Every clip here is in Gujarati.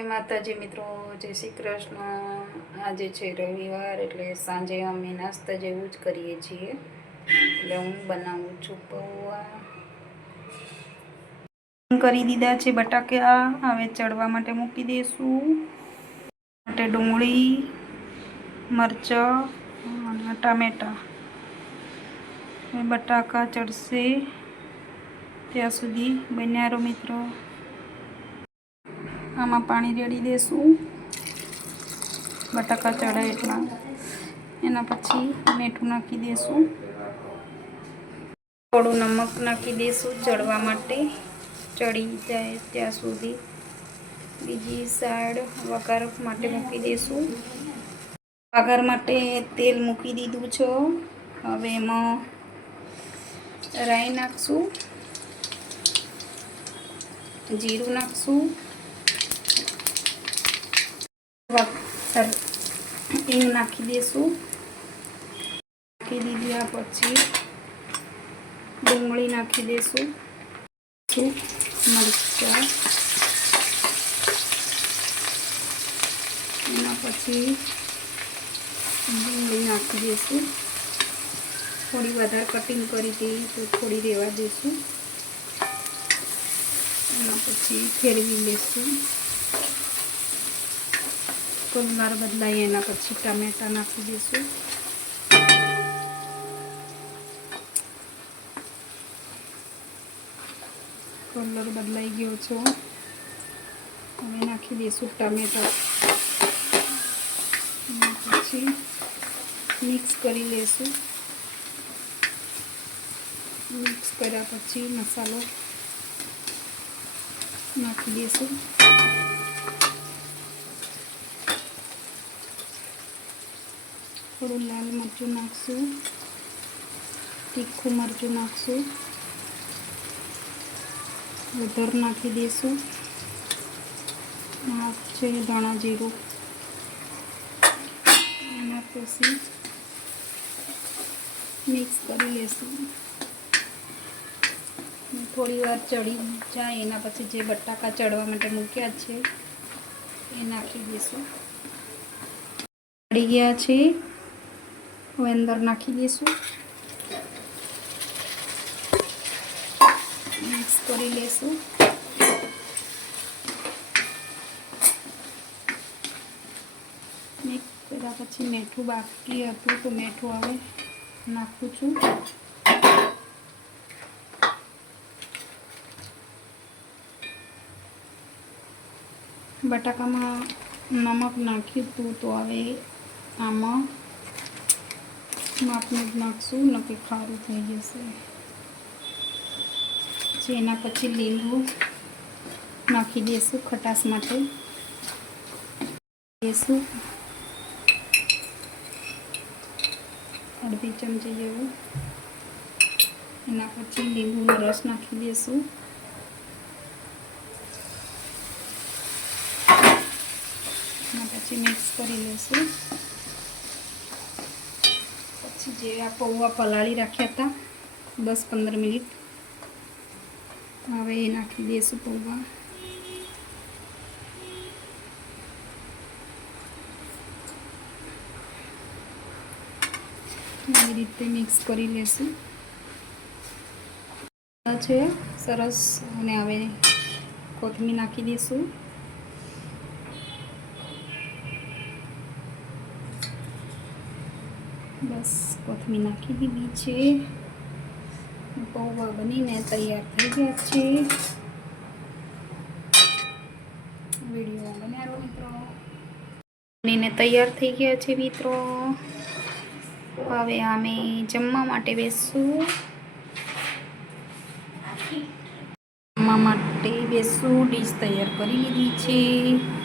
જય માતાજી મિત્રો, જય શ્રી કૃષ્ણ. આજે છે રવિવાર એટલે સાંજે અમે નાસ્તા જેવું જ કરીએ છીએ. એટલે હું બનાવું છું પૌવા. કરી દીધા છે બટાકા હવે ચડવા માટે મૂકી દઈશું માટે ડુંગળી, મરચાં અને ટામેટાં. બટાકા ચડશે ત્યાં સુધી. બન્યા મિત્રો. આમાં પાણી રેડી દેશું. બટાકા ચડે એટલા. એના પછી મીઠું નાખી દેશું. થોડું નમક નાખી દેશું ચડવા માટે. ચડી જાય ત્યાં સુધી. બીજી સાઈડ વઘાર માટે મૂકી દેશું. વઘાર માટે તેલ મૂકી દીધું છે. હવે એમાં રાઈ નાખશું. જીરું નાખશું. વઘાર હિંગ નાખી દઈશું નાખી દીધા પછી ડુંગળી નાખી દઈશું મરચાં. એના પછી ડુંગળી નાખી દઈશું થોડી વધારે કટિંગ કરી હતી તો થોડી રહેવા દઈશું એના પછી ફેરવી લઈશું કલર બદલાઈ એના પછી ટામેટા નાખી દઈશું. કલર બદલાઈ ગયો છો. હવે નાખી દઈશું ટામેટા પછી મિક્સ કરી લઈશું મિક્સ કર્યા પછી મસાલો નાખી દઈશું. થોડું લાલ મરચું નાખશું તીખું મરચું નાખશું હળદર નાખી દઈશું નાખ છે ધાણા જીરું એના પછી મિક્સ કરી લઈશું થોડી વાર ચડી જાય એના પછી જે બટાકા ચડવા માટે મૂક્યા છે એ નાખી દઈશું ચડી ગયા છે હવે અંદર નાખી દઈશું મિક્સ કરી લઈશું મિક્સ કર્યા પછી મીઠું બાકી હતું તો મીઠું હવે નાખું છું બટાકામાં નમક નાખ્યું હતું તો હવે આમાં માપનું જ નાખશું નક્કી ખારું થઈ જશે. પછી એના પછી લીંબુ નાખી દઈશું ખટાશ માટે. દઈશું અડધી ચમચી જેવું. એના પછી લીંબુનો રસ નાખી દઈશું એના પછી મિક્સ કરી લઈશું જે આ પૌવા પલાળી રાખ્યા હતા, દસ પંદર મિનિટ. હવે એ નાખી દઈશું પૌવા. આવી રીતે મિક્સ કરી લેશું. છે સરસ, અને હવે કોથમીર નાખી દઈશું. બસ કોથમીર નાખી દીધી છે. પૌવા બનીને તૈયાર થઈ ગયા છે. વીડિયો બનાવો મિત્રો. બનીને તૈયાર થઈ ગયા છે મિત્રો. હવે અમે જમવા માટે બેસું. જમવા માટે બેસું, ડીશ તૈયાર કરી લીધી છે.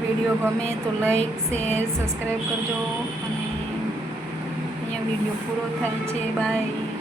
વીડિયો ગમે તો લાઈક શેર સબસ્ક્રાઈબ કરજો અને અહીંયા વીડિયો પૂરો થાય છે. બાય